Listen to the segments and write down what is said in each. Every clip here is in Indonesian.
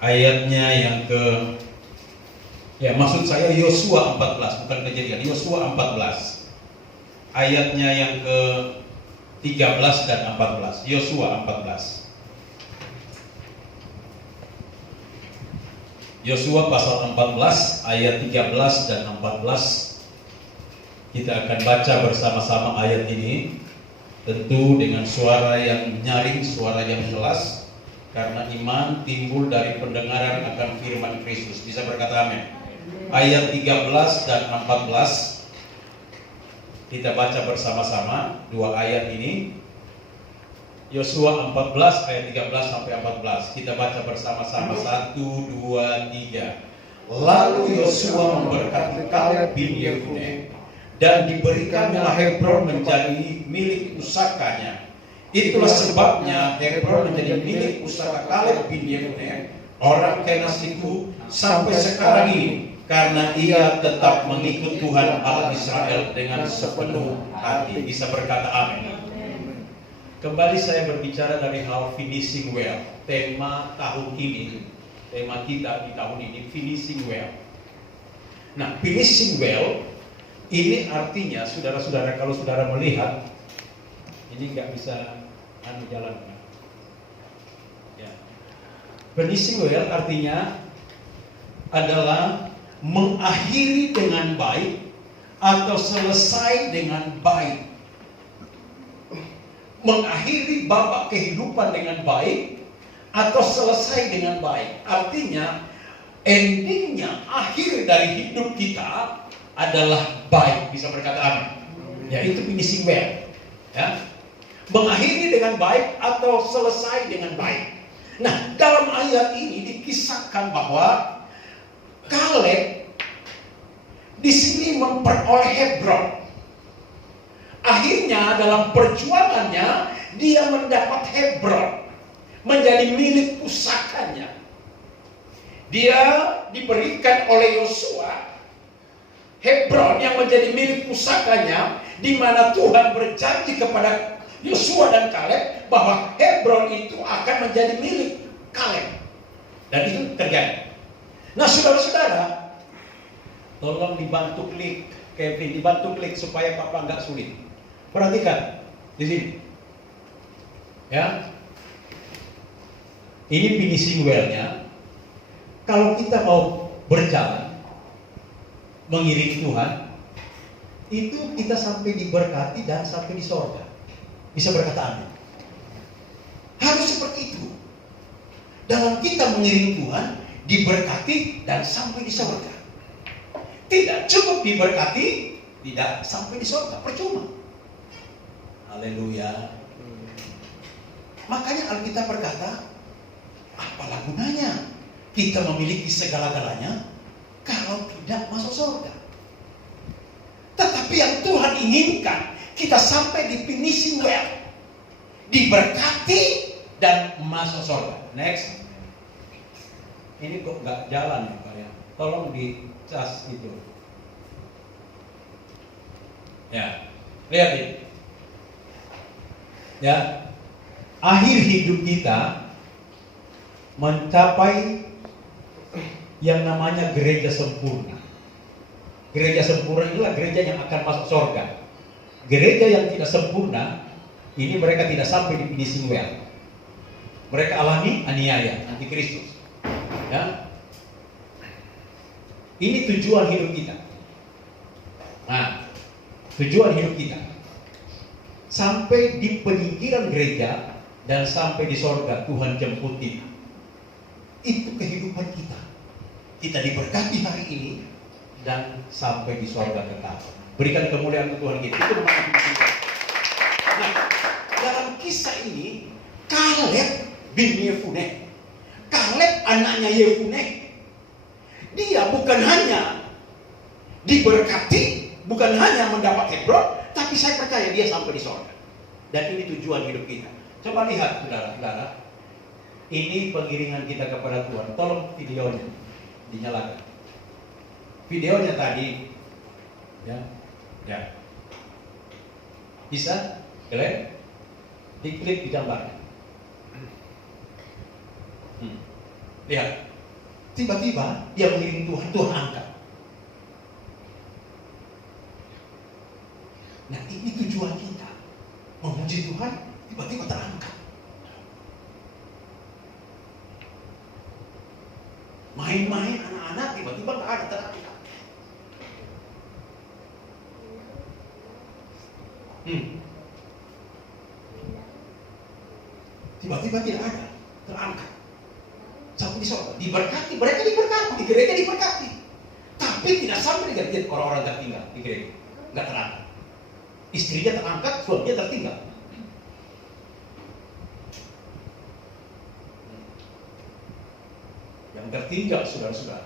ayatnya yang ke, ya maksud saya Yosua 14, bukan Kejadian, Yosua 14 ayatnya yang ke 13 dan 14. Yosua 14. Yosua pasal 14 ayat 13 dan 14. Kita akan baca bersama-sama ayat ini, tentu dengan suara yang nyaring, suara yang jelas, karena iman timbul dari pendengaran akan firman Kristus. Bisa berkata amin. Ayat 13 dan 14 kita baca bersama-sama dua ayat ini. Yosua 14 ayat 13 sampai 14. Kita baca bersama-sama 1, 2, 3. Lalu Yosua memberkati Kaleb bin Yefune, dan diberikannya Hebron menjadi milik pusakanya. Itulah sebabnya Hebron menjadi milik pusaka Kaleb bin Yefune, orang Kenas itu, sampai sekarang ini, karena ia tetap mengikut Tuhan Allah Israel dengan sepenuh hati. Bisa berkata amin. Kembali saya berbicara dari hal finishing well. Tema tahun ini, tema kita di tahun ini, finishing well. Nah, finishing well ini artinya, saudara-saudara, kalau saudara melihat, ini nggak bisa jalan. Ya. Finishing well artinya adalah mengakhiri dengan baik atau selesai dengan baik. Mengakhiri babak kehidupan dengan baik atau selesai dengan baik. Artinya endingnya, akhir dari hidup kita adalah baik. Bisa berkata amin. Ya, itu finishing well. Ya. Mengakhiri dengan baik atau selesai dengan baik. Nah, dalam ayat ini dikisahkan bahwa Kaleb di sini memperoleh Hebron. Akhirnya dalam perjuangannya dia mendapat Hebron menjadi milik pusakanya. Dia diberikan oleh Yosua Hebron yang menjadi milik pusakanya, di mana Tuhan berjanji kepada Yosua dan Kaleb bahwa Hebron itu akan menjadi milik Kaleb. Dan itu terjadi. Nah, saudara-saudara, tolong dibantu klik, Kevin, dibantu klik supaya Papa nggak sulit. Perhatikan di sini, ya. Ini finishing well-nya. Kalau kita mau berjalan mengiringi Tuhan, itu kita sampai diberkati dan sampai di sorga. Bisa berkata amin. Harus seperti itu. Dalam kita mengiringi Tuhan, diberkati dan sampai di sorga. Tidak cukup diberkati, tidak sampai di sorga, percuma. Haleluya. Makanya Alkitab berkata, apalah gunanya kita memiliki segala-galanya kalau tidak masuk surga. Tetapi yang Tuhan inginkan, kita sampai di finishing well, diberkati dan masuk surga. Next. Ini kok nggak jalan ya Pak ya? Tolong dicas itu. Ya, lihat ini. Ya, akhir hidup kita mencapai yang namanya gereja sempurna. Gereja sempurna inilah gereja yang akan masuk surga. Gereja yang tidak sempurna, ini mereka tidak sampai di finishing well. Mereka alami aniaya, antikristus. Ya, ini tujuan hidup kita. Nah, tujuan hidup kita sampai di peninggiran gereja dan sampai di sorga Tuhan jemput kita. Itu kehidupan kita. Kita diberkati hari ini dan sampai di sorga kekal. Berikan kemuliaan untuk Tuhan kita. Itu namanya kita. Nah, dalam kisah ini Kaleb bin Yefune, Kaleb anaknya Yefune, dia bukan hanya diberkati, bukan hanya mendapat Hebron, tapi saya percaya dia sampai di sorga. Dan ini tujuan hidup kita. Coba lihat saudara-saudara, ini pengiringan kita kepada Tuhan. Tolong videonya dinyalakan. Videonya tadi, ya, bisa, kalian diklik di gambarnya. Lihat. Tiba-tiba dia mengiring Tuhan, Tuhan angkat. Nah, ini tujuan kita. Memuji Tuhan, tiba-tiba terangkat. Main-main anak-anak, tiba-tiba nggak ada, terangkat. Tiba-tiba tidak ada, terangkat. Sampai di sorga, diberkati, mereka diberkati, di gereja diberkati. Tapi tidak sampai diganti orang-orang tertinggal di gereja, nggak terangkat. Istrinya terangkat, suaminya tertinggal. Yang tertinggal, saudara-saudara,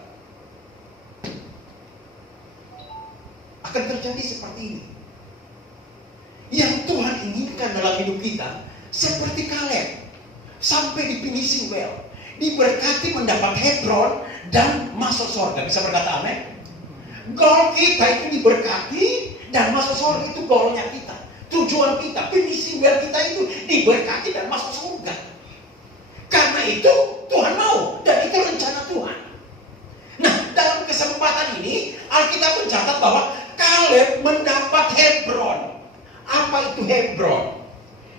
akan terjadi seperti ini. Yang Tuhan inginkan dalam hidup kita seperti Kaleb, sampai di finishing well, diberkati mendapat Hebron dan masuk surga. Bisa berkata amin? Goal kita itu diberkati dan masuk surga, itu goalnya kita. Tujuan kita, finishing well kita itu diberkati dan masuk surga. Karena itu Tuhan mau, dan itu rencana Tuhan. Nah, dalam kesempatan ini Alkitab mencatat bahwa Kaleb mendapat Hebron. Apa itu Hebron?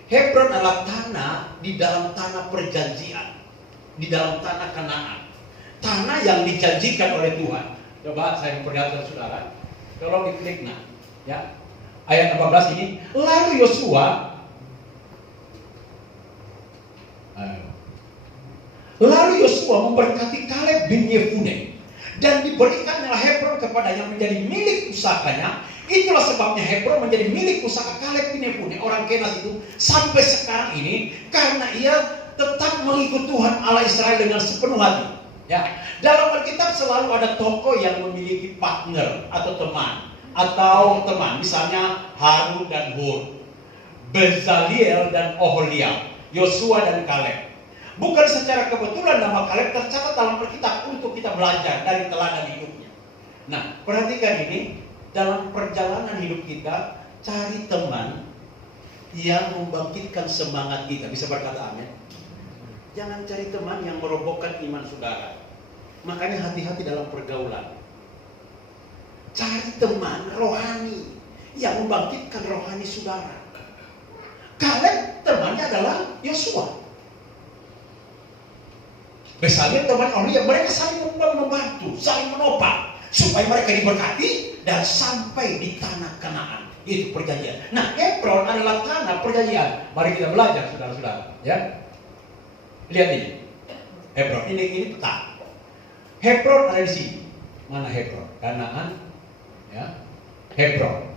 Hebron adalah tanah di dalam tanah perjanjian, di dalam tanah Kanaan, tanah yang dijanjikan oleh Tuhan. Coba saya perlihatkan saudara, tolong diklik ya. Ayat 14 ini, lalu Yosua memberkati Kaleb bin Yefune, dan diberikannya Hebron kepadanya menjadi milik pusakanya. Itulah sebabnya Hebron menjadi milik pusaka Kaleb bin Yefune, orang Kenas itu, sampai sekarang ini, karena ia tetap mengikut Tuhan Allah Israel dengan sepenuh hati. Ya, dalam Alkitab selalu ada tokoh yang memiliki partner atau teman, misalnya Harun dan Hur, Bezaliel dan Oholiab, Yosua dan Kaleb. Bukan secara kebetulan nama Kaleb tercatat dalam Alkitab untuk kita belajar dari teladan hidupnya. Nah, perhatikan ini, dalam perjalanan hidup kita, cari teman yang membangkitkan semangat kita. Bisa berkata amin? Jangan cari teman yang merobohkan iman saudara. Makanya hati-hati dalam pergaulan. Cari teman rohani yang membangkitkan rohani saudara. Kaleb temannya adalah Yosua. Misalnya teman Oholiab, mereka saling membantu, saling menopang supaya mereka diberkati dan sampai di tanah Kanaan, itu perjanjian. Nah, Hebron adalah tanah perjanjian. Mari kita belajar, saudara-saudara, ya. Lihat ini, Hebron. Ini peta. Hebron ada di sini. Mana Hebron? Kanaan, ya. Hebron.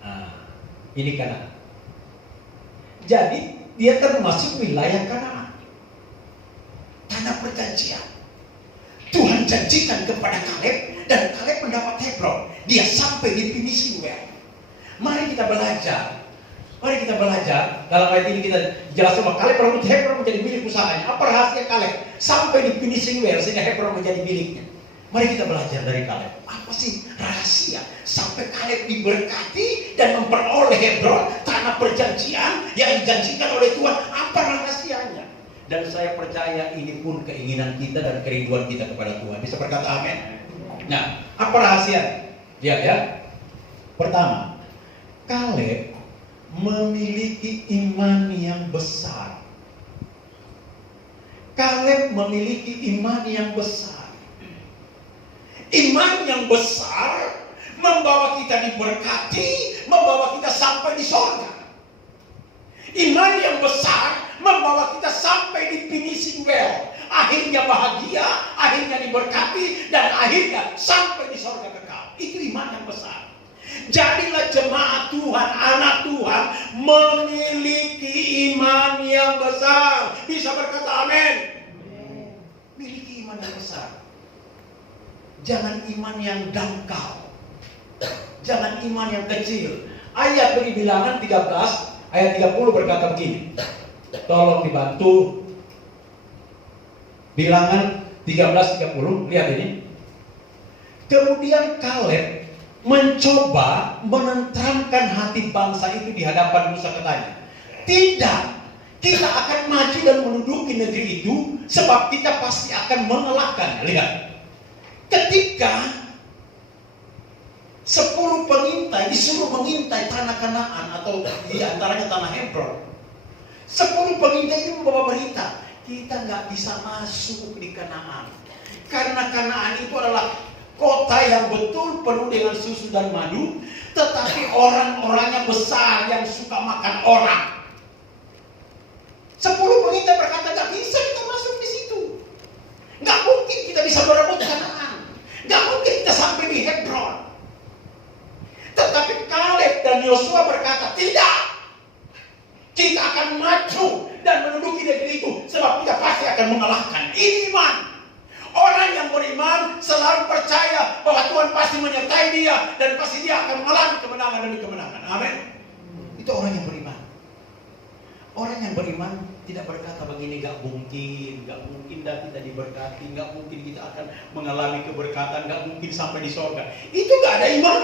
Nah, ini Kanaan. Jadi dia termasuk wilayah Kanaan, tanah perjanjian. Tuhan janjikan kepada Kaleb, dan Kaleb mendapat Hebron. Dia sampai di finishing well. Mari kita belajar. Dalam ayat ini kita jelaskan bahwa Kaleb merebut Hebron menjadi milik usahanya. Apa rahasia Kaleb sampai di finishing well sehingga Hebron menjadi miliknya? Mari kita belajar dari Kaleb. Apa sih rahasia sampai Kaleb diberkati dan memperoleh Hebron, tanah perjanjian yang dijanjikan oleh Tuhan? Apa rahasianya? Dan saya percaya ini pun keinginan kita dan kerinduan kita kepada Tuhan. Bisa berkata amin? Nah, apa rahasia? Lihat ya. Pertama, Kaleb memiliki iman yang besar. Kaleb memiliki iman yang besar. Iman yang besar membawa kita diberkati, membawa kita sampai di surga. Iman yang besar membawa kita sampai di finishing well. Akhirnya bahagia, akhirnya diberkati, dan akhirnya sampai di surga kekal. Itu iman yang besar. Jadilah jemaat Tuhan, anak Tuhan, memiliki iman yang besar. Bisa berkata amin? Miliki iman yang besar. Jangan iman yang dangkal. Jangan iman yang kecil. Ayat dari Bilangan 13 ayat 30 berkata begini. Tolong dibantu. Bilangan 13:30, lihat ini. Kemudian Kaleb mencoba menenteramkan hati bangsa itu di hadapan Musa, katanya, tidak, kita akan maju dan menduduki negeri itu, sebab kita pasti akan mengalahkan. Lihat, ketika 10 pengintai disuruh mengintai tanah Kanaan atau di antaranya tanah Hebron. 10 pengintai itu membawa berita, kita nggak bisa masuk di Kanaan. Karena Kanaan itu adalah kota yang betul penuh dengan susu dan madu, tetapi orang-orangnya besar yang suka makan orang. 10 pengintai berkata, nggak bisa kita masuk di situ. Nggak mungkin kita bisa berebut Kanaan. Nggak mungkin kita sampai di Hebron. Tetapi Kaleb dan Yosua berkata, tidak. Kita akan maju dan menduduki negeri itu, sebab kita pasti akan mengalahkan. Ini iman. Orang yang beriman selalu percaya bahwa Tuhan pasti menyertai dia dan pasti dia akan mengalami kemenangan demi kemenangan. Amin. Itu orang yang beriman. Orang yang beriman tidak berkata begini, gak mungkin dah kita diberkati, gak mungkin kita akan mengalami keberkatan, gak mungkin sampai di sorga. Itu gak ada iman.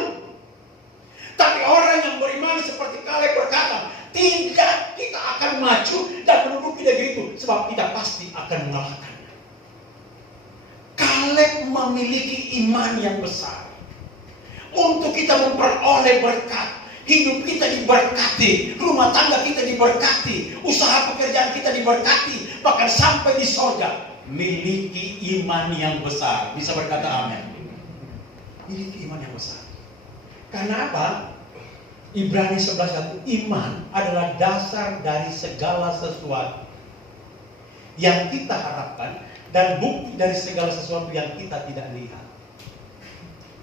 Tapi orang yang beriman seperti Kaleb berkata, tidak, kita akan maju dan menduduki negeri itu, sebab kita pasti akan mengalahkan. Kaleb memiliki iman yang besar untuk kita memperoleh berkat. Hidup kita diberkati, rumah tangga kita diberkati, usaha pekerjaan kita diberkati, bahkan sampai di sorga. Miliki iman yang besar. Bisa berkata amin. Miliki iman yang besar. Karena apa? Ibrani 11:1, iman adalah dasar dari segala sesuatu yang kita harapkan dan bukti dari segala sesuatu yang kita tidak lihat.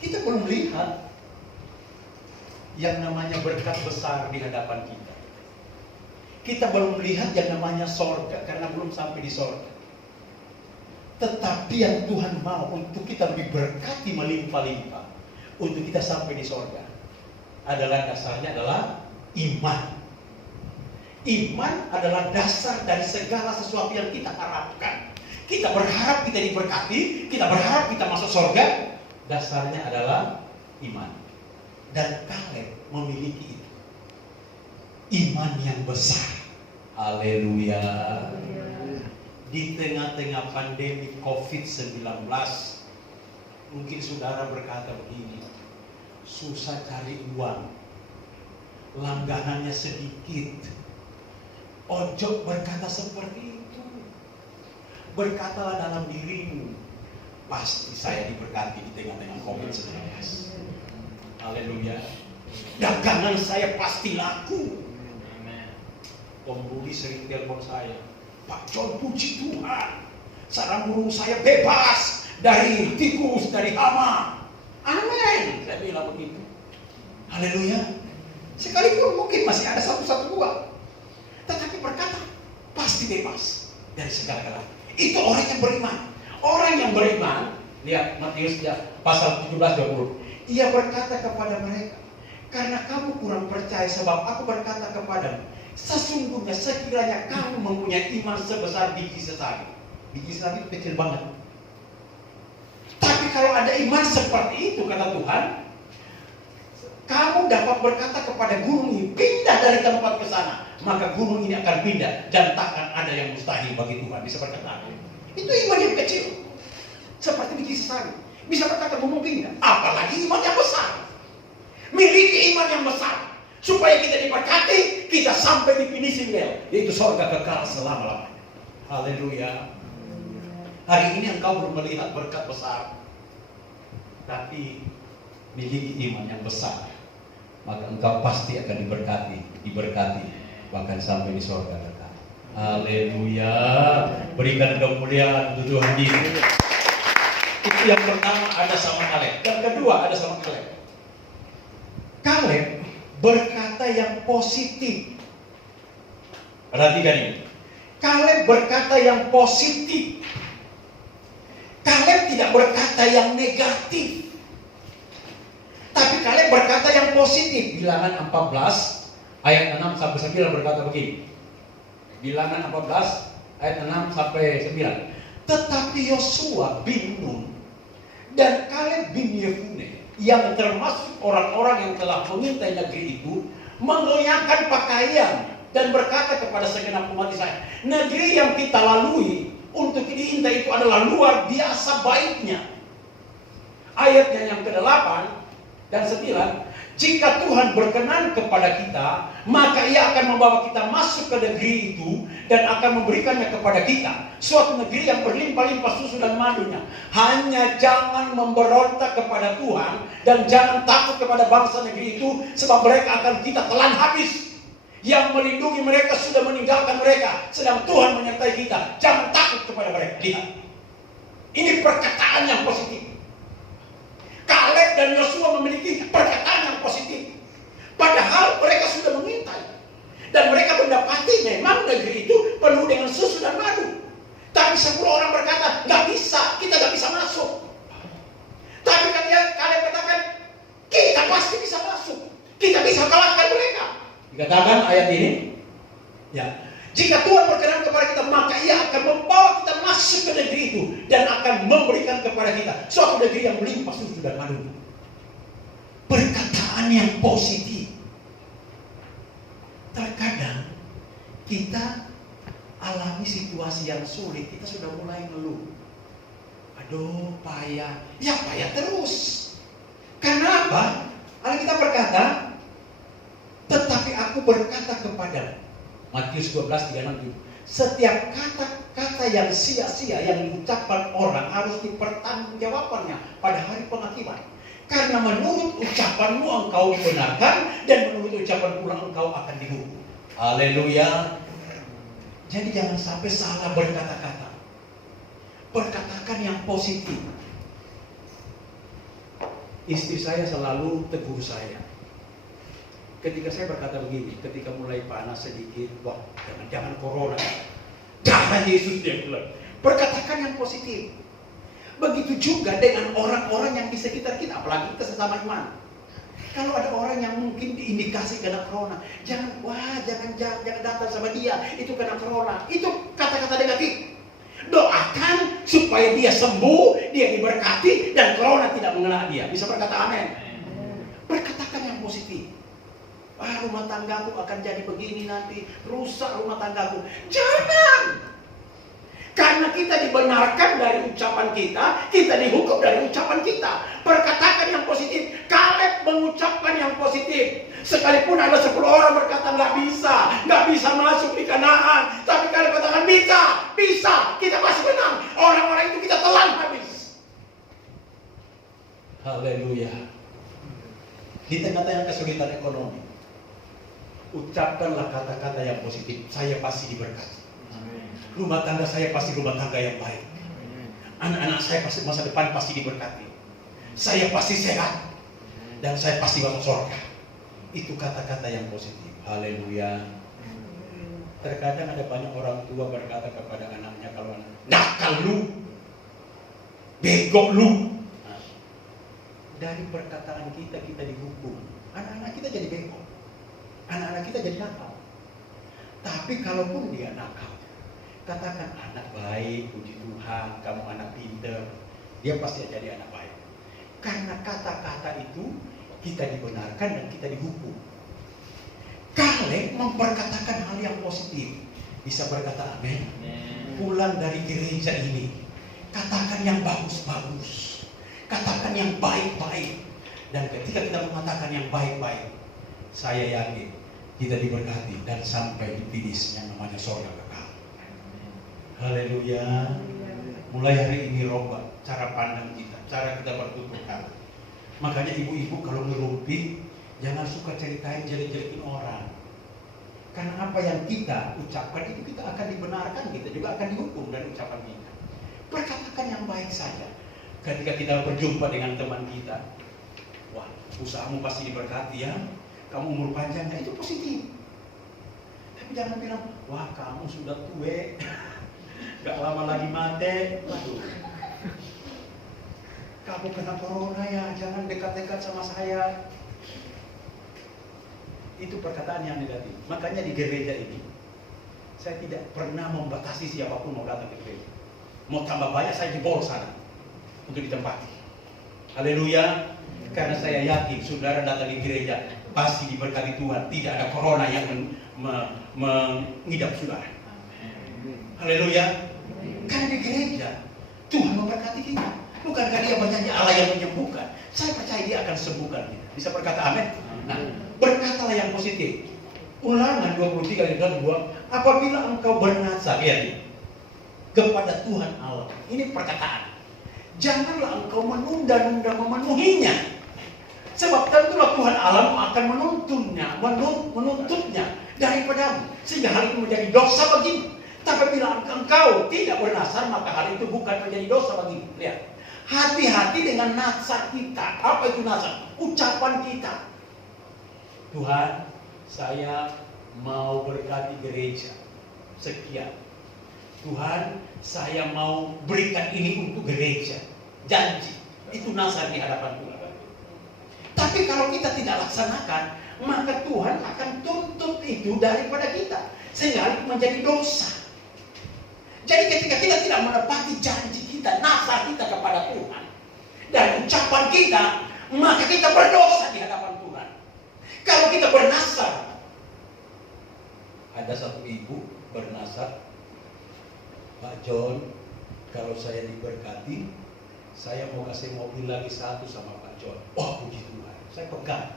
Kita belum lihat yang namanya berkat besar di hadapan kita. Kita belum melihat yang namanya sorga karena belum sampai di sorga. Tetapi yang Tuhan mau untuk kita diberkati melimpah-limpah, untuk kita sampai di sorga, adalah dasarnya adalah iman. Iman adalah dasar dari segala sesuatu yang kita harapkan. Kita berharap kita diberkati, kita berharap kita masuk sorga, dasarnya adalah iman. Dan Kaleb memiliki itu. Iman yang besar. Haleluya. Di tengah-tengah pandemi COVID-19, mungkin saudara berkata begini, susah cari uang, langganannya sedikit. Ojo berkata seperti itu. Berkatalah dalam dirimu, pasti saya diberkati di tengah-tengah COVID-19. Haleluya. Dagangan saya pasti laku. Pembuli sering telepon saya, Pak John, puji Tuhan, sarang burung saya bebas dari tikus, dari hama. Amin. Saya bilang begitu. Haleluya. Sekalipun mungkin masih ada satu dua, tetapi berkata pasti bebas dari segala-galanya. Itu orang yang beriman. Orang yang beriman, lihat Matius pasal 17:20. Ia berkata kepada mereka, karena kamu kurang percaya, sebab aku berkata kepadamu, sesungguhnya sekiranya kamu mempunyai iman sebesar biji sesawi. Biji sesawi itu kecil banget. Tapi kalau ada iman seperti itu, kata Tuhan, kamu dapat berkata kepada gunung ini, pindah dari tempat ke sana, maka gunung ini akan pindah dan takkan ada yang mustahil bagi Tuhan. Bisa berkata, itu iman yang kecil, seperti biji sesawi. Bisa berkata gunung pindah, apalagi iman yang besar. Miliki iman yang besar, supaya kita diberkati, kita sampai di finishing line, yaitu surga kekal selama-lamanya. Haleluya. Hari ini engkau belum melihat berkat besar, tapi miliki iman yang besar, maka engkau pasti akan diberkati, bahkan sampai di surga kekal. Haleluya. Berikan kemuliaan untuk Tuhan Yesus. Itu yang pertama, ada sama Kaleb. Yang kedua, ada sama Kaleb. Kaleb berkata yang positif. Perhatikan ini. Kaleb berkata yang positif. Kaleb tidak berkata yang negatif. Tapi Kaleb berkata yang positif. Bilangan 14 ayat 6 sampai 9 berkata begini. Bilangan 14 ayat 6 sampai 9. Tetapi Yosua bin Nun dan Kaleb bin Yefune, yang termasuk orang-orang yang telah mengintai negeri itu, mengoyakkan pakaian dan berkata kepada segenap umat Israel, negeri yang kita lalui untuk diintai itu adalah luar biasa baiknya. Ayatnya yang ke-8 dan 9, jika Tuhan berkenan kepada kita, maka Ia akan membawa kita masuk ke negeri itu dan akan memberikannya kepada kita, suatu negeri yang berlimpah-limpah susu dan madunya. Hanya jangan memberontak kepada Tuhan dan jangan takut kepada bangsa negeri itu, sebab mereka akan kita telan habis. Yang melindungi mereka sudah meninggalkan mereka, sedang Tuhan menyertai kita. Jangan takut kepada mereka. Lihat, ini perkataan yang positif. Kaleb dan Yosua memiliki perkataan yang positif. Padahal mereka sudah mengintai. Dan mereka mendapati memang negeri itu penuh dengan susu dan madu. Tapi 10 orang berkata, nggak bisa, kita nggak bisa masuk. Tapi kan Kaleb katakan, kita pasti bisa masuk. Kita bisa kalahkan mereka. Dikatakan ayat ini, ya, jika Tuhan berkenan kepada kita, maka Ia akan membawa kita masuk ke negeri itu dan akan memberikan kepada kita suatu negeri yang melimpah susu dan madu. Perkataan yang positif. Terkadang kita alami situasi yang sulit, kita sudah mulai ngeluh. Aduh, payah. Ya payah terus. Karena apa? Alkitab berkata, tetapi aku berkata kepadamu, Matius 12:36, setiap kata-kata yang sia-sia yang diucapkan orang harus dipertanggungjawabkannya pada hari penghakiman. Karena menurut ucapanmu engkau dibenarkan dan menurut ucapan pula engkau akan dihukum. Haleluya. Jadi jangan sampai salah berkata-kata. Perkatakan yang positif. Istri saya selalu tegur saya. Ketika saya berkata begini, ketika mulai panas sedikit, wah, jangan corona, jangan Yesus, dia bilang. Perkatakan yang positif. Begitu juga dengan orang-orang yang di sekitar kita, apalagi kita sesama iman. Kalau ada orang yang mungkin diindikasi kena corona, jangan datang sama dia, itu kena corona. Itu kata-kata negatif. Doakan supaya dia sembuh, dia diberkati, dan corona tidak mengenai dia. Bisa berkata amin. Berkatakan yang positif. Rumah tanggaku akan jadi begini nanti, rusak rumah tanggaku. Jangan. Karena kita dibenarkan dari ucapan kita dihukum dari ucapan kita. Perkatakan yang positif. Kaleb mengucapkan yang positif. Sekalipun ada 10 orang berkata nggak bisa masuk di Kanaan, tapi Kaleb katakan bisa, kita pasti menang. Orang-orang itu kita telan habis. Haleluya. Di tengah-tengah kesulitan ekonomi, ucapkanlah kata-kata yang positif. Saya pasti diberkati. Rumah tangga saya pasti rumah tangga yang baik. Anak-anak saya pasti masa depan pasti diberkati. Saya pasti sehat. Dan saya pasti masuk surga. Itu kata-kata yang positif. Haleluya. Terkadang ada banyak orang tua berkata kepada anaknya, kalau anak, nakal lu, bego lu. Dari perkataan kita dihukum. Anak-anak kita jadi bego. Anak-anak kita jadi nakal. Tapi kalaupun dia nakal, katakan anak baik, puji Tuhan, kamu anak pintar, dia pasti jadi anak baik. Karena kata-kata itu kita dibenarkan dan kita dihukum. Kaleb memperkatakan hal yang positif. Bisa berkata amin. Pulang dari gereja ini, katakan yang bagus-bagus, katakan yang baik-baik. Dan ketika kita mengatakan yang baik-baik, saya yakin kita diberkati dan sampai di finish yang namanya surga kekal. Haleluya. Mulai hari ini rubah cara pandang kita, cara kita bertutur kata. Makanya ibu-ibu kalau ngerumpi, jangan suka ceritain jelek-jelekin orang. Karena apa yang kita ucapkan itu kita akan dibenarkan, kita juga akan dihukum dari ucapan kita. Perkatakan yang baik saja. Ketika kita berjumpa dengan teman kita, wah, usahamu pasti diberkati ya, kamu umur panjangnya, itu positif. Tapi jangan bilang, wah kamu sudah tua, gak lama lagi mati. Waduh, kamu kena corona ya, jangan dekat-dekat sama saya. Itu perkataan yang negatif. Makanya di gereja ini, saya tidak pernah membatasi siapapun mau datang ke gereja. Mau tambah banyak, saya jebol sana untuk ditempati. Haleluya. Karena saya yakin saudara datang di gereja pasti diberkati Tuhan. Tidak ada corona yang mengidap saudara. Haleluya. Karena di gereja Tuhan memberkati kita. Bukankah dia berjanji Allah yang menyembuhkan? Saya percaya dia akan sembuhkan kita. Bisa berkata amin? Nah, berkatalah yang positif. Ulangan 23 ayat 2. Apabila engkau bernazar, lihat kepada Tuhan Allah. Ini perkataan. Janganlah engkau menunda-nunda memenuhinya. Sebab tentulah Tuhan Allah akan menuntutnya daripadamu. Sehingga hal itu menjadi dosa bagimu. Tapi bila engkau tidak bernazar, maka hal itu bukan menjadi dosa bagimu. Lihat. Hati-hati dengan nazar kita. Apa itu nazar? Ucapan kita. Tuhan, saya mau berkati gereja. Sekian. Tuhan, saya mau berikan ini untuk gereja. Janji. Itu nazar di hadapan Tuhan. Tapi kalau kita tidak laksanakan, maka Tuhan akan tuntut itu daripada kita. Sehingga itu menjadi dosa. Jadi ketika kita tidak menepati janji kita, nazar kita kepada Tuhan, dan ucapan kita, maka kita berdosa di hadapan Tuhan. Kalau kita bernazar, ada satu ibu bernazar, Pak John, kalau saya diberkati, saya mau kasih mobil lagi satu sama Pak John. Oh, puji Tuhan, saya pegang.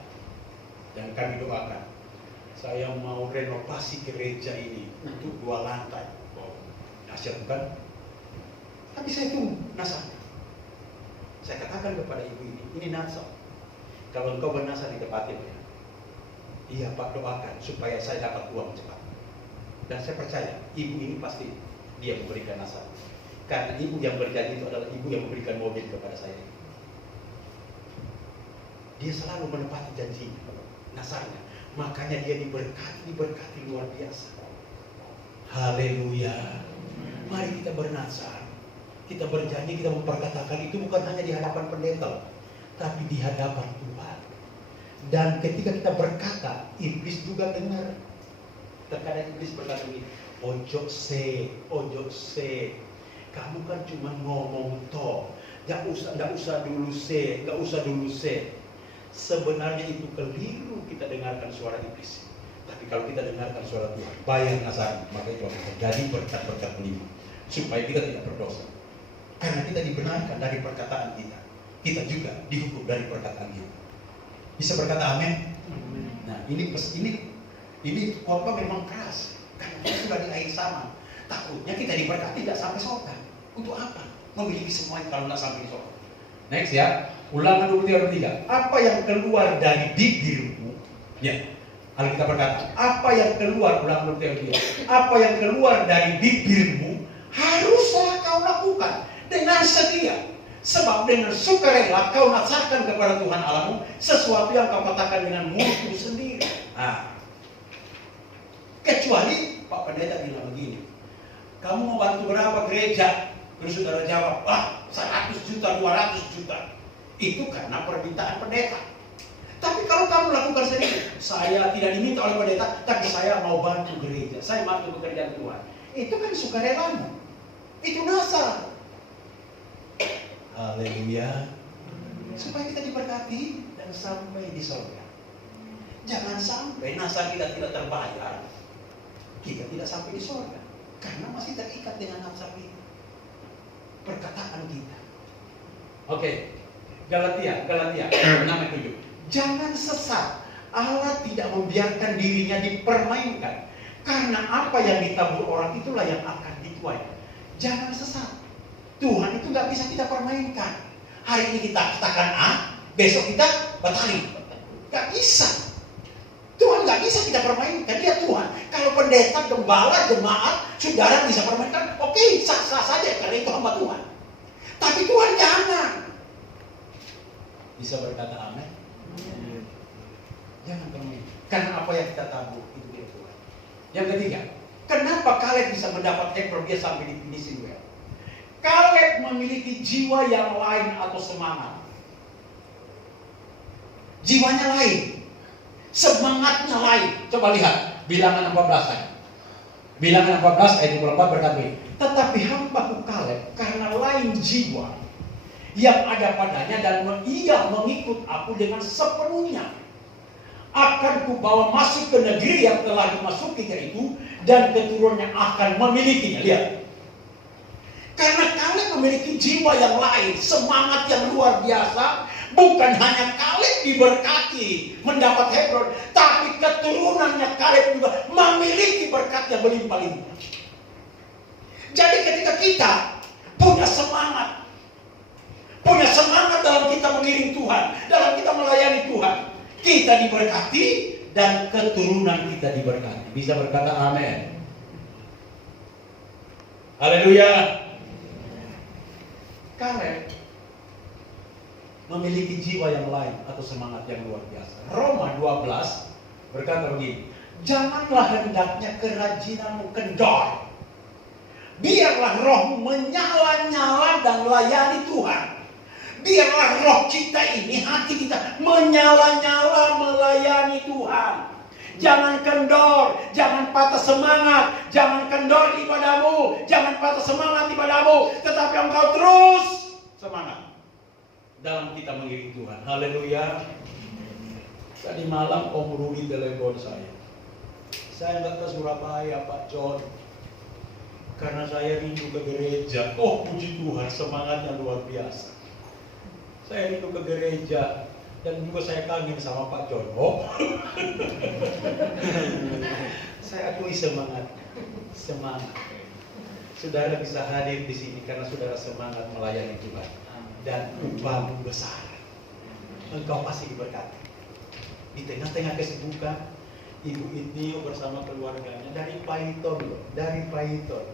Dan kami doakan, saya mau renovasi gereja ini untuk 2 lantai. Oh, dahsyat bukan? Tapi saya tunggu nazar. Saya katakan kepada ibu ini nazar. Kalau engkau bernazar ditepatin ya. Iya Pak, doakan supaya saya dapat uang cepat. Dan saya percaya ibu ini pasti dia memberikan nazar. Karena ibu yang berjanji itu adalah ibu yang memberikan mobil kepada saya. Dia selalu menepati janjinya, nazarnya. Makanya dia diberkati luar biasa. Haleluya. Mari kita bernazar. Kita berjanji, kita memperkatakan itu bukan hanya di hadapan pendeta, tapi di hadapan Tuhan. Dan ketika kita berkata, iblis juga dengar. Terkadang iblis berkata begini, ojo se, kamu kan cuma ngomong toh, gak usah dulu se. Sebenarnya itu keliru kita dengarkan suara iblis. Tapi kalau kita dengarkan suara Tuhan, bayar nazar, maka itu akan terjadi berkat-berkat melimpah, supaya kita tidak berdosa. Karena kita dibenarkan dari perkataan kita. Kita juga dihukum dari perkataan kita. Bisa berkata amin? Nah, ini khotbah memang keras. Karena kita sudah di air sama. Takutnya kita diberkati tidak sampai sorga. Untuk apa? Memiliki semuanya kalau tidak sampai sorga. Next ya. Ulangan 23. Apa yang keluar dari bibirmu? Ya. Alkitab berkata, apa yang keluar, ulangan 23. Apa yang keluar dari bibirmu haruslah kau lakukan dengan setia. Sebab dengan sukarela kau nazarkan kepada Tuhan Allahmu sesuatu yang kau katakan dengan mulutmu sendiri. Nah, kecuali Pak Pendeta bilang begini, kamu mau bantu berapa gereja? Terus saudara jawab, 100 juta, 200 juta. Itu karena permintaan pendeta. Tapi kalau kamu lakukan sendiri, saya tidak diminta oleh pendeta, tapi saya mau bantu gereja, saya bantu pekerjaan Tuhan. Itu kan sukarelamu. Itu nazar. Haleluya. Supaya kita diberkati dan sampai di surga. Jangan sampai nazar kita tidak terbayar, kita tidak sampai di surga. Karena masih terikat dengan nazar kita, perkataan kita. Oke, Galatia 6:7. Jangan sesat. Allah tidak membiarkan dirinya dipermainkan. Karena apa yang ditabur orang itulah yang akan dituai. Jangan sesat. Tuhan itu nggak bisa kita permainkan. Hari ini kita katakan A, besok kita batalin. Nggak bisa. Tuhan nggak bisa kita permainkan. Dia Tuhan. Kalau pendeta, gembala, jemaat, saudara bisa permainkan, oke, sah-sah saja karena itu hamba Tuhan. Tapi Tuhan jangan. Bisa berkata amin? Jangan permainkan. Karena apa yang kita tabur itu dia Tuhan. Yang ketiga, kenapa Kaleb bisa mendapat Hebron dia sampai di finishing well? Kaleb memiliki jiwa yang lain atau semangat. Jiwanya lain. Semangatnya lain. Coba lihat Bilangan 14 ayat. Bilangan 14 ayat 24 berkata ini. Tetapi hambaku Kaleb karena lain jiwa yang ada padanya dan ia mengikut aku dengan sepenuhnya. Akan kubawa masuk ke negeri yang telah dimasukinya itu dan keturunannya akan memilikinya. Lihat. Karena Kaleb memiliki jiwa yang lain, semangat yang luar biasa. Bukan hanya Kaleb diberkati mendapat Hebron, tapi keturunannya Kaleb juga memiliki berkat yang berlimpah-limpah. Jadi ketika kita punya semangat dalam kita mengiring Tuhan, dalam kita melayani Tuhan, kita diberkati dan keturunan kita diberkati. Bisa berkata amin. Haleluya. Kaleb memiliki jiwa yang lain atau semangat yang luar biasa. Roma 12 berkata begini, janganlah hendaknya kerajinanmu kendor. Biarlah rohmu menyala-nyala dan layani Tuhan. Biarlah roh kita ini, hati kita menyala-nyala melayani Tuhan. Jangan kendor, jangan patah semangat, jangan kendor ibadahmu, jangan patah semangat ibadahmu, tetapi engkau terus semangat dalam kita mengiring Tuhan. Haleluya. Tadi malam Om Rudi telepon saya. Saya nggak ke Surabaya, Pak John, karena saya rindu ke gereja. Oh puji Tuhan, semangatnya luar biasa. Saya rindu ke gereja dan juga saya kangen sama Pak John. Oh, saya akui semangat. Saudara bisa hadir di sini karena saudara semangat melayani Tuhan. Dan upahmu besar. Engkau pasti diberkati. Di tengah-tengah kesibukan, Ibu Itnio bersama keluarganya dari Paiton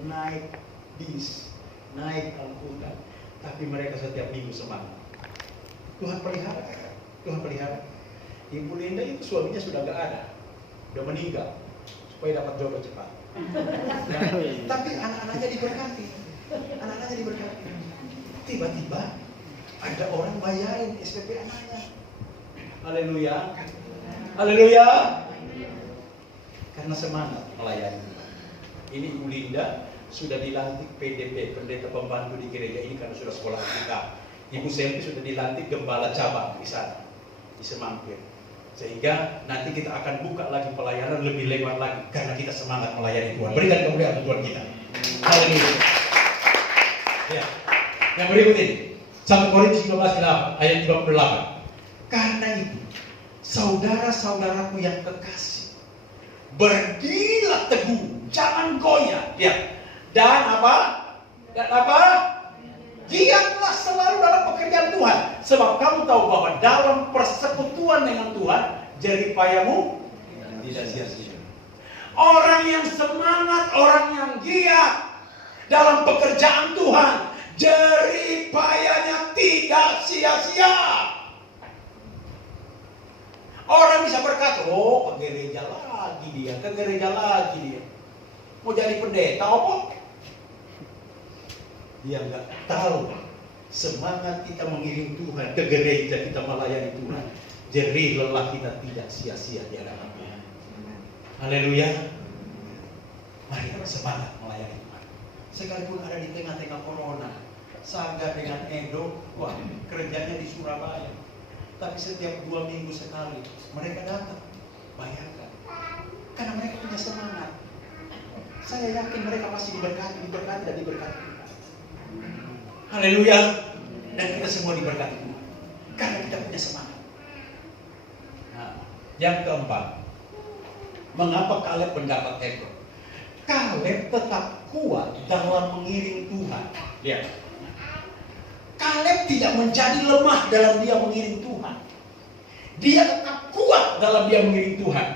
naik bis, naik angkutan, tapi mereka setiap minggu semangat. Tuhan pelihara. Ibu Linda itu suaminya sudah gak ada, sudah meninggal, supaya dapat jodoh cepat. Tapi anak-anaknya diberkati. Tiba-tiba ada orang bayarin SPP anaknya. Haleluya. Karena semangat melayani. Ini Ibu Linda sudah dilantik PDP, pendeta pembantu di gereja ini karena sudah sekolah kita. Ibu Selvi sudah dilantik gembala cabang di sana, di Semangkir. Sehingga nanti kita akan buka lagi pelayanan lebih lebar lagi karena kita semangat melayani Tuhan. Berikan kemuliaan Tuhan kita. Haleluya. Ya. Yang berikut ini 1 Korintus 15 ayat 38. Karena itu, saudara-saudaraku yang kekasih, berdirilah teguh, jangan goyah. Ya. Dan apa? Giatlah selalu dalam pekerjaan Tuhan. Sebab kamu tahu bahwa dalam persekutuan dengan Tuhan, jerih payahmu tidak sia-sia. Orang yang semangat, orang yang giat dalam pekerjaan Tuhan, jerih payahnya tidak sia-sia. Orang bisa berkata, oh ke gereja lagi dia. Mau jadi pendeta apa? Dia nggak tahu semangat kita mengiring Tuhan ke gereja, kita melayani Tuhan, jerih lelah kita tidak sia-sia di hadapan-Nya. Haleluya. Mari kita semangat melayani Tuhan. Sekalipun ada di tengah-tengah corona, Saga dengan Edo, wah kerjanya di Surabaya. Tapi setiap 2 minggu sekali mereka datang, bayangkan. Karena mereka punya semangat. Saya yakin mereka pasti diberkati dan diberkati. Haleluya. Dan kita semua diberkati Tuhan karena kita punya semangat. Nah, yang keempat, mengapa Kaleb mendapat Hebron? Kaleb tetap kuat dalam mengiring Tuhan. Lihat, Kaleb tidak menjadi lemah dalam dia mengiring Tuhan. Dia tetap kuat dalam dia mengiring Tuhan.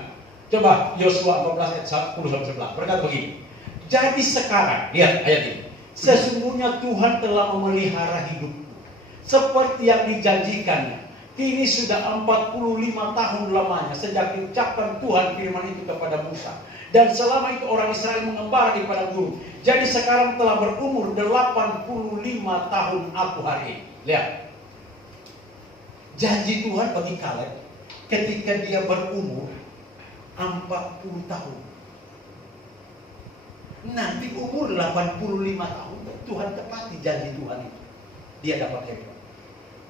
Coba Yosua 14 ayat 10-11 berkata begini. Jadi sekarang, lihat ayat ini. Sesungguhnya Tuhan telah memelihara hidupku seperti yang dijanjikannya. Kini sudah 45 tahun lamanya sejak diucapkan Tuhan firman itu kepada Musa. Dan selama itu orang Israel mengembara di padang gurun. Jadi sekarang telah berumur 85 tahun aku hari ini. Lihat. Janji Tuhan bagi Kaleb ketika dia berumur 40 tahun. Nanti umur 85 tahun Tuhan tepati janji Tuhan itu. Dia dapat Hebron.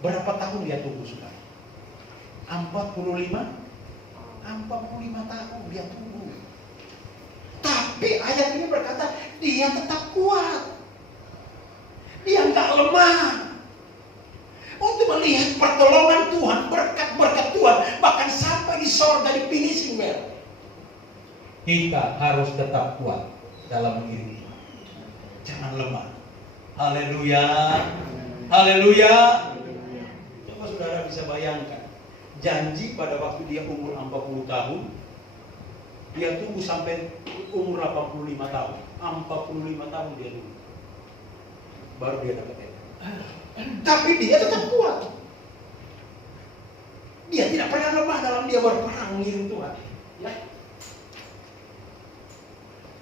Berapa tahun dia tunggu sudah? 45 tahun dia tunggu. Tapi ayat ini berkata dia tetap kuat. Dia nggak lemah untuk melihat pertolongan Tuhan, berkat-berkat Tuhan, bahkan sampai di sorga di finishing well. Kita harus tetap kuat dalam mengiringi Tuhan. Jangan lemah. Haleluya. Haleluya. Coba saudara bisa bayangkan, janji pada waktu dia umur 40 tahun, dia tunggu sampai umur 85 tahun. 45 tahun dia tunggu, baru dia dapat itu. Tapi dia tetap kuat. Dia tidak pernah lemah dalam dia berperang mengiring Tuhan. Ya.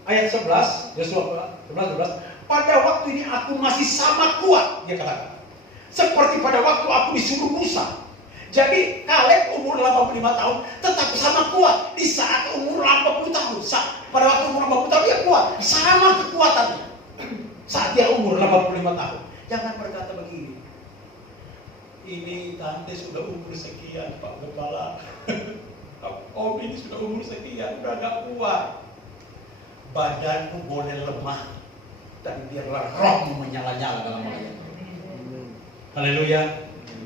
Ayat 11, Yosua 11. Pada waktu ini aku masih sama kuat, dia katakan. Seperti pada waktu aku disuruh Musa. Jadi Kaleb umur 85 tahun tetap sama kuat. Di saat umur 80 tahun, pada waktu umur 80 tahun dia kuat. Sama kekuatannya saat dia umur 85 tahun. Jangan berkata begini, ini tante sudah umur sekian Pak Kepala, om ini sudah umur sekian, udah gak kuat. Badanku boleh lemah, tapi biarlah rohmu menyala-nyala dalam melayani. Haleluya.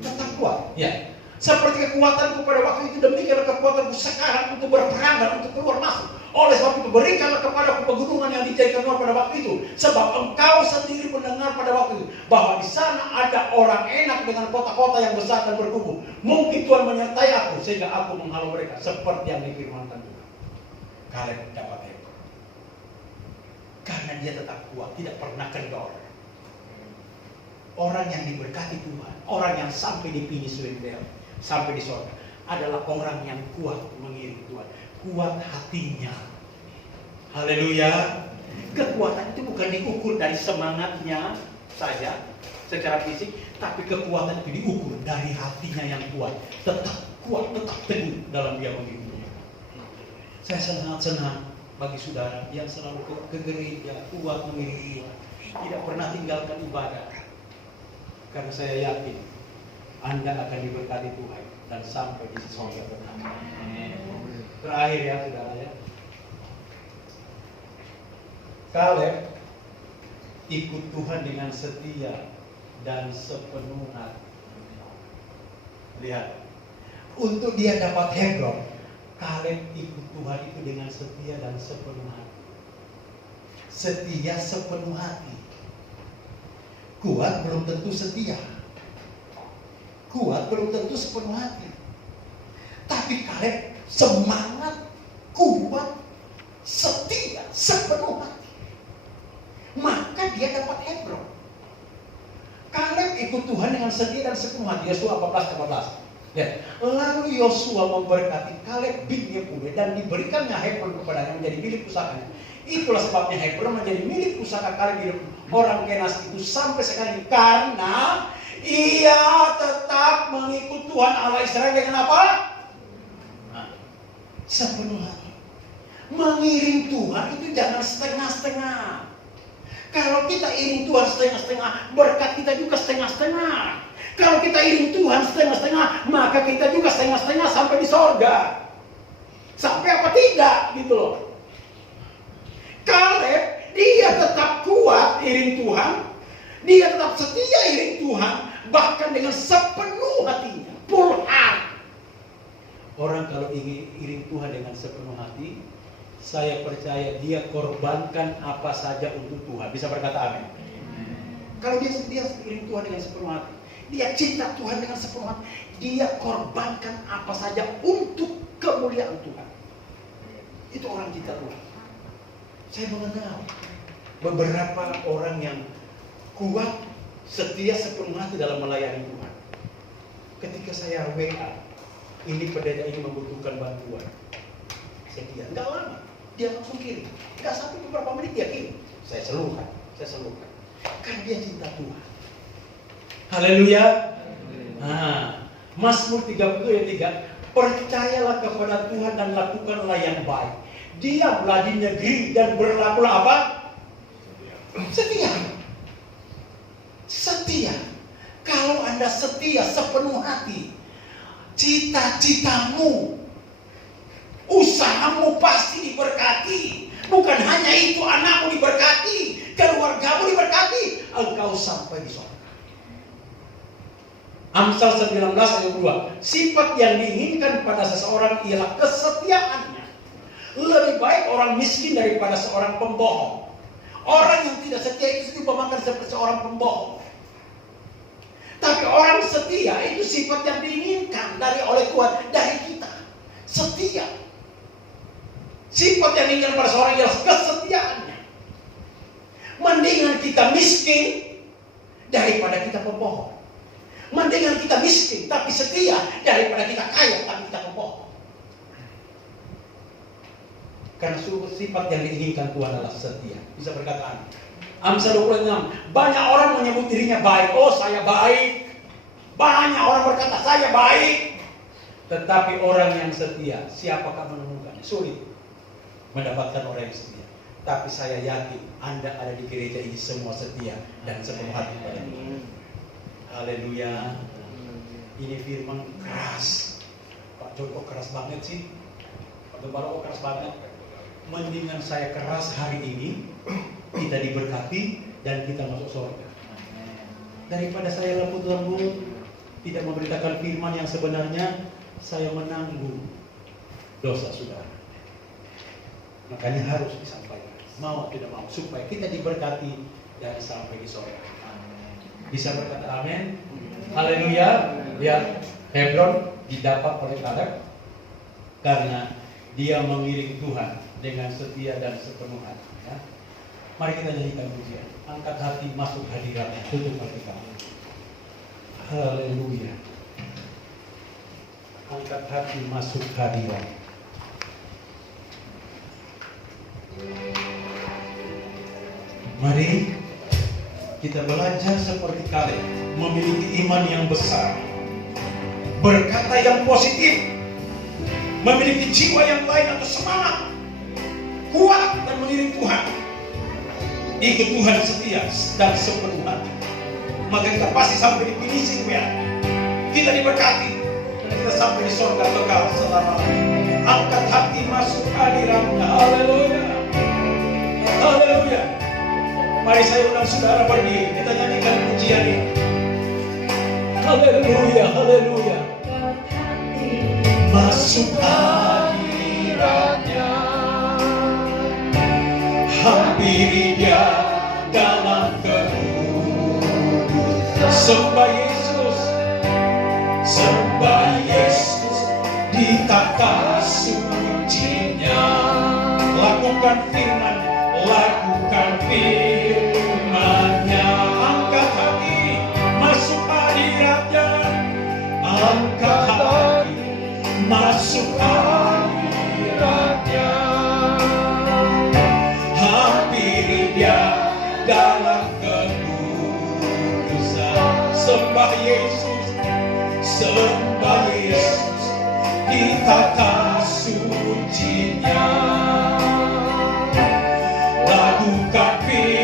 Tetap kuat. Ya. Seperti kekuatanku pada waktu itu, demikianlah kekuatanku sekarang untuk berperang dan untuk keluar masuk. Oleh sebab itu berikanlah kepadaku pegunungan yang dijadikan Tuhan pada waktu itu. Sebab engkau sendiri mendengar pada waktu itu bahwa di sana ada orang enak dengan kota-kota yang besar dan berkubu. Mungkin Tuhan menyertai aku sehingga aku menghalau mereka seperti yang difirmankan Tuhan. Kalian dapat itu. Karena dia tetap kuat, tidak pernah kendor. Orang yang diberkati Tuhan, orang yang sampai di finish line, sampai di surga, adalah orang yang kuat mengiring Tuhan, kuat hatinya. Haleluya. Kekuatan itu bukan diukur dari semangatnya saja secara fisik, tapi kekuatan itu diukur dari hatinya yang kuat, tetap kuat, tetap teguh dalam dia mengiring Tuhan. Saya sangat senang bagi saudara yang selalu ke gereja, kuat mengiring Tuhan, tidak pernah tinggalkan ibadah. Karena saya yakin Anda akan diberkati Tuhan dan sampai di surga benar. Terakhir ya saudara ya, Kaleb ikut Tuhan dengan setia dan sepenuh hati. Lihat, untuk dia dapat Hebron, Kaleb ikut Tuhan itu dengan setia dan sepenuh hati. Setia sepenuh hati. Kuat belum tentu setia. Kuat belum tentu sepenuh hati. Tapi Kaleb semangat, kuat, setia, sepenuh hati. Maka dia dapat Hebron. Kaleb ikut Tuhan dengan setia dan sepenuh hati. Yosua 14. Ya. Lalu Yosua memberkati Kaleb bin Yefune dan diberikannya Hebron kepadanya menjadi milik pusakanya. Itulah sebabnya Hebron menjadi milik pusaka Kaleb orang Kenas itu sampai sekarang, karena ia tetap mengikut Tuhan Allah Israel dengan apa? Sepenuh hati. Mengiring Tuhan itu jangan setengah-setengah. Kalau kita iring Tuhan setengah-setengah, berkat kita juga setengah-setengah. Kalau kita iring Tuhan setengah-setengah, maka kita juga setengah-setengah sampai di sorga. Sampai apa tidak gitu loh. Kaleb, dia tetap kuat iring Tuhan, dia tetap setia iring Tuhan, bahkan dengan sepenuh hatinya, full heart. Orang kalau ingin iring Tuhan dengan sepenuh hati, saya percaya dia korbankan apa saja untuk Tuhan. Bisa berkata amin. Kalau dia iring Tuhan dengan sepenuh hati, dia cinta Tuhan dengan sepenuh hati, dia korbankan apa saja untuk kemuliaan Tuhan. Itu orang cinta Tuhan. Saya mengenal beberapa orang yang kuat, setia sepenuh hati dalam melayani Tuhan. Ketika saya WA, ini pendeta ini membutuhkan bantuan, setia, enggak lama, dia langsung kirim. Enggak sampai beberapa menit dia kirim. Saya seluruhkan. Karena dia cinta Tuhan. Haleluya. Mazmur 30 ayat 3, percayalah kepada Tuhan dan lakukanlah yang baik. Diamlah di negeri dan berlakulah apa? Setia. Setia. Kalau Anda setia sepenuh hati, cita-citamu, usahamu pasti diberkati. Bukan hanya itu, anakmu diberkati, keluargamu diberkati, engkau sampai di surga. Amsal 19 ayat 2. Sifat yang diinginkan pada seseorang ialah kesetiaannya. Lebih baik orang miskin daripada seorang pembohong. Orang yang tidak setia itu diumpamakan seperti seorang pembohong. Tapi orang setia itu sifat yang diinginkan oleh Tuhan dari kita. Setia. Sifat yang diinginkan pada seorang ialah kesetiaannya. Mendingan kita miskin daripada kita pembohong. Mendingan kita miskin tapi setia daripada kita kaya tapi kita pembohong. Karena sifat yang diinginkan Tuhan adalah setia. Bisa berkata amin. Amsal 26. Banyak orang menyebut dirinya baik. Oh, saya baik. Banyak orang berkata saya baik. Tetapi orang yang setia, siapakah menemukannya? Sulit mendapatkan orang yang setia. Tapi saya yakin Anda ada di gereja ini semua setia dan sepenuh hati pada Tuhan. Haleluya. Ini firman keras. Pak Joko keras banget sih. Pak Gembala kok keras banget. Mendingan saya keras hari ini, kita diberkati dan kita masuk surga. Daripada saya lembut-lembut, tidak memberitakan firman yang sebenarnya, saya menanggung dosa saudara. Makanya harus disampaikan, mau tidak mau, supaya kita diberkati dan sampai di surga. Bisa berkata amin? Haleluya. Lihat, Hebron didapat oleh Kaleb karena dia mengiring Tuhan dengan setia dan sepenuh hati. Ya. Mari kita nyanyikan pujian. Angkat hati masuk hadiratnya. Tutup hati kamu. Haleluya. Angkat hati masuk hadirat. Mari kita belajar seperti Kaleb, memiliki iman yang besar, berkata yang positif, memiliki jiwa yang lain atau semangat, kuat dan mengiring Tuhan, ikut Tuhan setia dan sepenuh hati. Maka kita pasti sampai di finishing ya. Kita diberkati dan kita sampai di surga kekal selama-lamanya. Angkat hati masuk hadiratnya. Haleluya. Haleluya. Mari saya undang saudara berdiri, kita nyanyikan pujian ini. Haleluya, haleluya. Masuk hadiratnya, hampiri dia dalam kekudusan. Sembah Yesus, sembah Yesus di tata sucinya. Lakukan firman, lakukan firman-Nya. Angkat hati masuk hadiratnya, angkat hati masuk hadiratnya, hampiri dia dalam kekudusan. Sembah Yesus, sembah Yesus di tata sucinya. Lakukan firman,